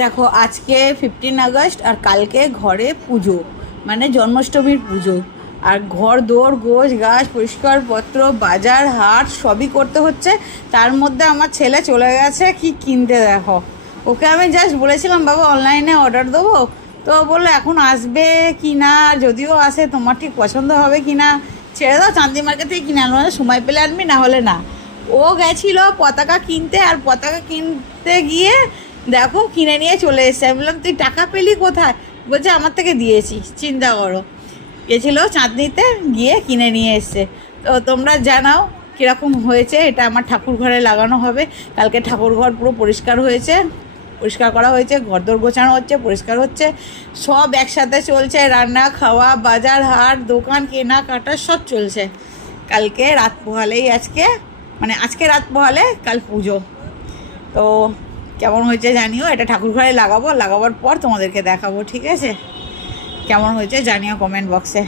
দেখো আজকে 15 আগস্ট আর কালকে ঘরে পুজো, মানে জন্মাষ্টমীর পুজো। আর ঘর দোর গোছ গাছ পরিষ্কারপত্র বাজার হাট সবই করতে হচ্ছে। তার মধ্যে আমার ছেলে চলে গেছে কি কিনতে। দেখো ওকে আমি জাস্ট বলেছিলাম বাবা অনলাইনে অর্ডার দেবো, তো বললো এখন আসবে কি না, যদিও আসে তোমার ঠিক পছন্দ হবে কি না, ছেড়ে দাও, চাঁদনি মার্কেট থেকে কিনে আনবো, সময় পেলে আনবি, না হলে না। ও গেছিলো পতাকা কিনতে, আর পতাকা কিনতে গিয়ে দেখো কিনে নিয়ে চলে এসছে। আমি বললাম তুই টাকা পেলি কোথায়? বলছে আমার থেকে দিয়েছি। চিন্তা করো, গেছিলো চাঁদনিতে, গিয়ে কিনে নিয়ে এসছে। তো তোমরা জানাও কীরকম হয়েছে। এটা আমার ঠাকুর ঘরে লাগানো হবে। কালকে ঠাকুর ঘর পুরো পরিষ্কার হয়েছে, পরিষ্কার করা হয়েছে, ঘরদোর গোছানো হচ্ছে, পরিষ্কার হচ্ছে, সব একসাথে চলছে। রান্না খাওয়া বাজার হাট দোকান কেনাকাটা সব চলছে। কালকে রাত পোহালেই আজকে, মানে আজকে রাত পোহালে কাল পুজো। তো কেমন হয়েছে জানিও। এটা ঠাকুর ঘরে লাগাবো, লাগাবার পর তোমাদেরকে দেখাবো, ঠিক আছে? কেমন হয়েছে জানিও কমেন্ট বক্সে।